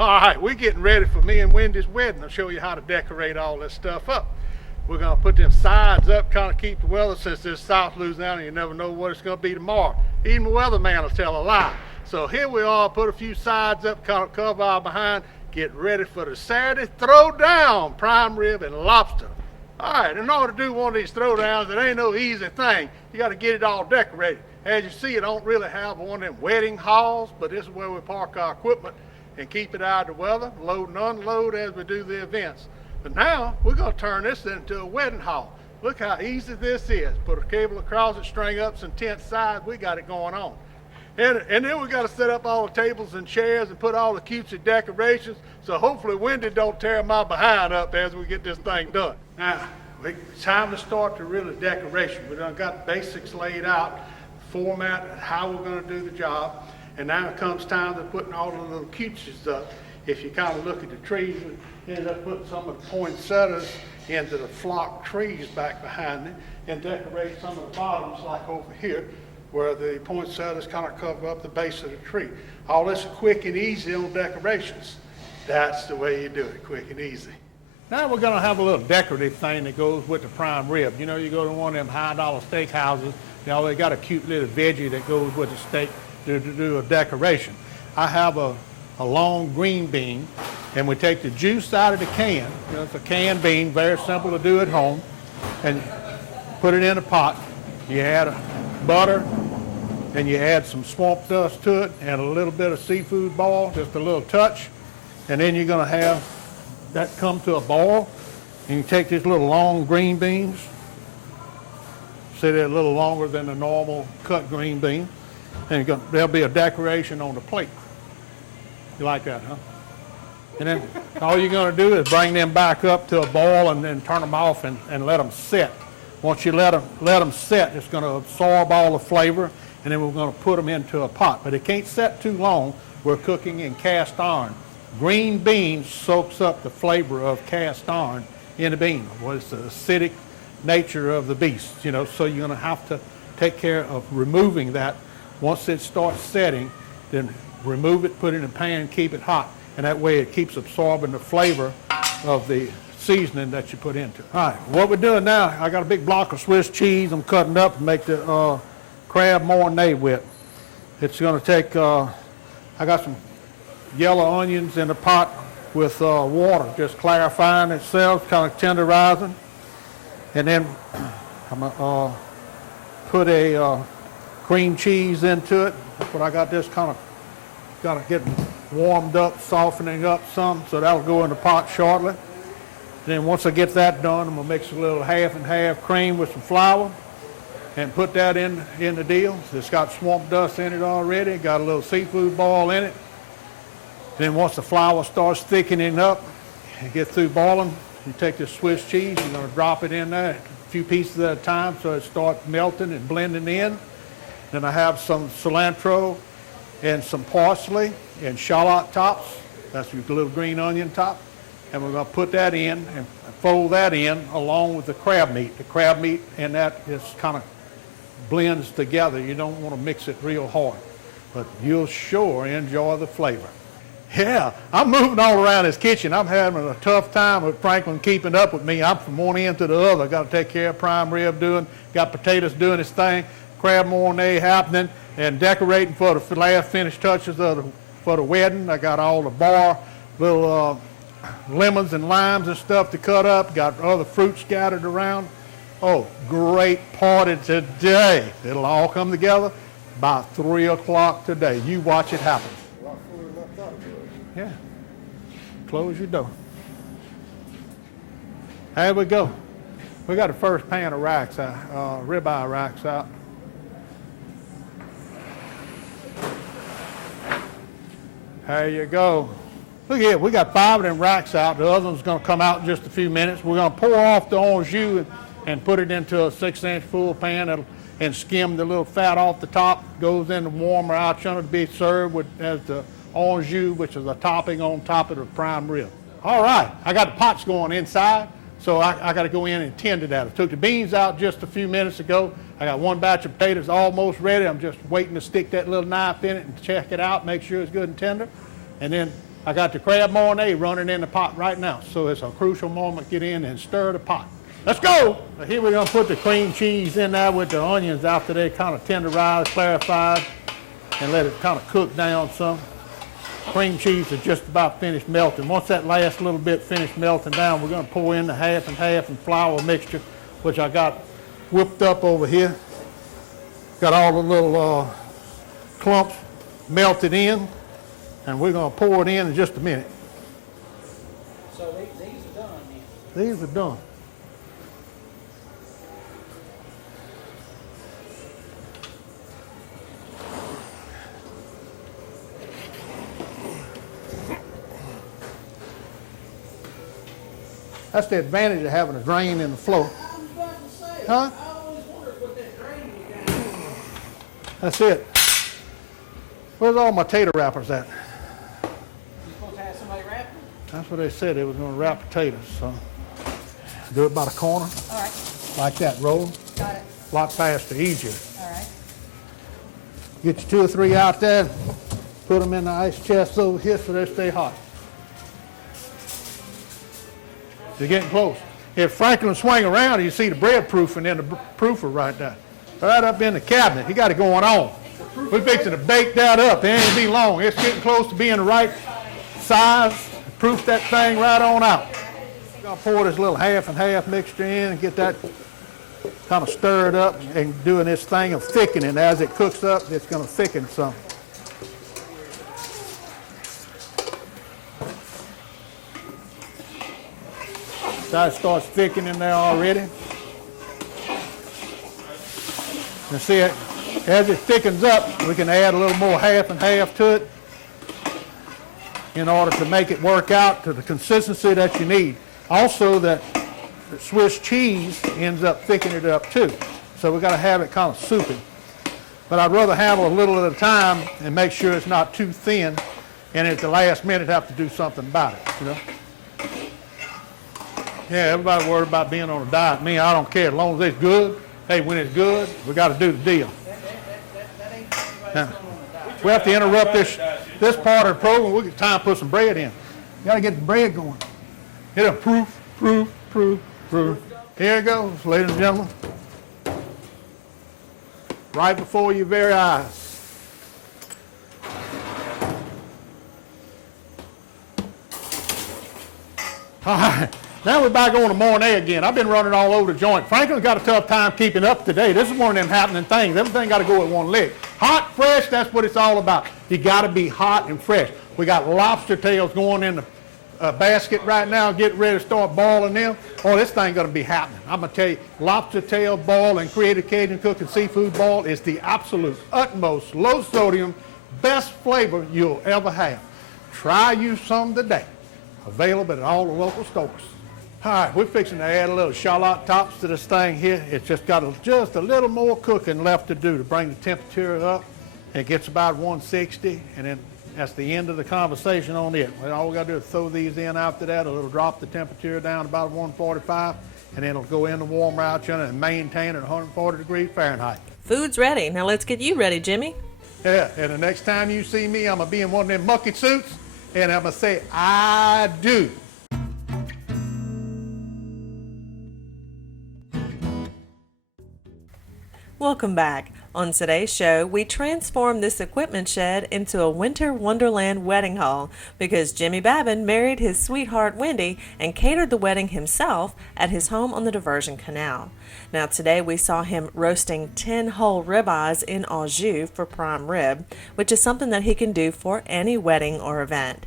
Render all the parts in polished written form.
All right, we're getting ready for me and Wendy's wedding. I'll show you how to decorate all this stuff up. We're gonna put them sides up, kind of keep the weather, since this South Louisiana, you never know what it's gonna be tomorrow. Even the weatherman will tell a lie. So here we are, put a few sides up, kind of cover our behind, get ready for the Saturday throwdown, prime rib and lobster. All right, in order to do one of these throwdowns, it ain't no easy thing. You gotta get it all decorated. As you see, I don't really have one of them wedding halls, but this is where we park our equipment and keep it out of the weather, load and unload as we do the events. But now we're going to turn this into a wedding hall. Look how easy this is. Put a cable across it, string up some tent sides, we got it going on. And then we got to set up all the tables and chairs and put all the cutesy decorations, so hopefully Wendy don't tear my behind up as we get this thing done. Now, it's time to start the real decoration. We done got basics laid out, format, how we're going to do the job. And now it comes time to putting all the little cutesies up. If you kind of look at the trees, we ended up putting some of the poinsettias into the flock trees back behind it and decorate some of the bottoms like over here where the poinsettias kind of cover up the base of the tree. All this quick and easy on decorations. That's the way you do it, quick and easy. Now we're going to have a little decorative thing that goes with the prime rib. You know, you go to one of them high-dollar steakhouses, they always got a cute little veggie that goes with the steak to do a decoration. I have a long green bean, and we take the juice out of the can. You know, it's a canned bean, very simple to do at home, and put it in a pot. You add butter, and you add some swamp dust to it, and a little bit of seafood ball, just a little touch, and then you're going to have that come to a boil, and you take these little long green beans, say they're a little longer than a normal cut green bean, and there'll be a decoration on the plate. You like that, huh? And then all you're going to do is bring them back up to a boil and then turn them off and let them set. Once you let them set, it's going to absorb all the flavor, and then we're going to put them into a pot. But it can't set too long. We're cooking in cast iron. Green beans soaks up the flavor of cast iron in the bean. Well, it's the acidic nature of the beast, you know, so you're going to have to take care of removing that. Once it starts setting, then remove it, put it in a pan, keep it hot, and that way it keeps absorbing the flavor of the seasoning that you put into it. All right, what we're doing now, I got a big block of Swiss cheese I'm cutting up to make the crab mornay with. It's going to take, I got some yellow onions in the pot with water, just clarifying itself, kind of tenderizing. And then I'm going to put a cream cheese into it. But I got this kind of getting warmed up, softening up some, so that'll go in the pot shortly. Then once I get that done, I'm going to mix a little half and half cream with some flour and put that in the deal. It's got swamp dust in it already, got a little seafood ball in it. Then once the flour starts thickening up and get through boiling, you take the Swiss cheese, you're going to drop it in there a few pieces at a time so it starts melting and blending in. Then I have some cilantro and some parsley and shallot tops. That's your little green onion top. And we're going to put that in and fold that in along with the crab meat. The crab meat and that just kind of blends together. You don't want to mix it real hard, but you'll sure enjoy the flavor. Yeah, I'm moving all around this kitchen. I'm having a tough time with Franklin keeping up with me. I'm from one end to the other. I got to take care of prime rib got potatoes doing his thing, crab mornay happening, and decorating for the last finished touches for the wedding. I got all the bar, little lemons and limes and stuff to cut up. Got other fruit scattered around. Oh, great party today. It'll all come together by 3 o'clock today. You watch it happen. Yeah. Close your door. There we go. We got the first pan of racks out, ribeye racks out. There you go. Look here, we got 5 of them racks out. The other one's going to come out in just a few minutes. We're going to pour off the orange jus and put it into a 6-inch full pan and skim the little fat off the top. Goes in the warmer out yonder to be served as the orange jus, which is a topping on top of the prime rib. All right, I got the pots going inside, so I got to go in and tend to that. I took the beans out just a few minutes ago. I got one batch of potatoes almost ready. I'm just waiting to stick that little knife in it and check it out, make sure it's good and tender. And then I got the crab mornay running in the pot right now, so it's a crucial moment. Get in and stir the pot. Let's go! Here we're going to put the cream cheese in there with the onions after they kind of tenderized, clarified, and let it kind of cook down some. Cream cheese is just about finished melting. Once that last little bit finished melting down, we're going to pour in the half and half and flour mixture, which I got whipped up over here. Got all the little clumps melted in, and we're going to pour it in just a minute. So these are done then? These are done. That's the advantage of having a drain in the floor. I was about to say, Huh? I always wondered what that drain was down. That's it. Where's all my tater wrappers at? You supposed to have somebody wrap them? That's what they said. They was going to wrap potatoes. So do it by the corner, All right, like that. Roll. got it. A lot faster, easier. All right. Get your 2 or 3 out there. Put them in the ice chest over here so they stay hot. They're getting close. If Franklin swing around, you see the bread proofing in the proofer right there. Right up in the cabinet. He got it going on. We're fixing to bake that up. It ain't gonna be long. It's getting close to being the right size. Proof that thing right on out. I'm gonna pour this little half and half mixture in and get that kind of stirred up and doing this thing of thickening. As it cooks up, it's gonna thicken some. That starts thickening there already. You see it, as it thickens up, we can add a little more half and half to it in order to make it work out to the consistency that you need. Also, that Swiss cheese ends up thickening it up too. So we got to have it kind of soupy. But I'd rather have a little at a time and make sure it's not too thin, and at the last minute have to do something about it, you know. Yeah, everybody worried about being on a diet. Me, I don't care. As long as it's good, hey, when it's good, we got to do the deal. That ain't anybody's Yeah. going on a diet. We have to interrupt this part of the program. We get time to put some bread in. You got to get the bread going. Hit a proof. Here it goes, ladies and gentlemen. Right before your very eyes. All right. Now we're back on to mornay again. I've been running all over the joint. Franklin's got a tough time keeping up today. This is one of them happening things. Everything got to go at one leg. Hot, fresh, that's what it's all about. You got to be hot and fresh. We got lobster tails going in the basket right now, getting ready to start boiling them. Oh, this thing going to be happening. I'm going to tell you, lobster tail boil and Creative Cajun Cooking Seafood Boil is the absolute utmost low sodium, best flavor you'll ever have. Try you some today. Available at all the local stores. All right, we're fixing to add a little shallot tops to this thing here. It's just got just a little more cooking left to do to bring the temperature up. It gets about 160, and then that's the end of the conversation on it. Well, all we got to do is throw these in after that. It'll drop the temperature down to about 145, and then it'll go in the warmer out and maintain at 140 degrees Fahrenheit. Food's ready. Now let's get you ready, Jimmy. Yeah, and the next time you see me, I'm going to be in one of them bucket suits, and I'm going to say, I do. Welcome back. On today's show, we transformed this equipment shed into a winter wonderland wedding hall because Jimmy Babin married his sweetheart Wendy and catered the wedding himself at his home on the Diversion Canal. Now today we saw him roasting 10 whole ribeyes in au jus for prime rib, which is something that he can do for any wedding or event.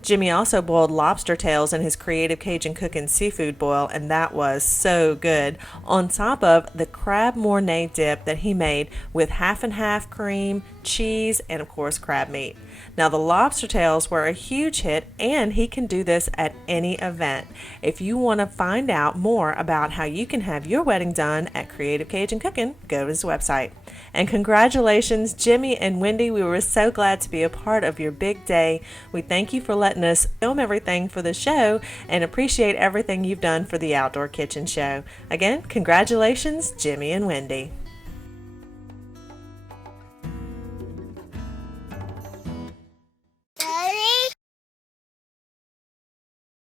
Jimmy also boiled lobster tails in his Creative Cajun Cooking Seafood Boil, and that was so good, on top of the crab mornay dip that he made with half and half cream, cheese, and of course crab meat. Now the lobster tails were a huge hit, and he can do this at any event. If you want to find out more about how you can have your wedding done at Creative Cajun Cooking, go to his website. And congratulations, Jimmy and Wendy. We were so glad to be a part of your big day. We thank you for letting us film everything for the show and appreciate everything you've done for the Outdoor Kitchen Show. Again, congratulations, Jimmy and Wendy.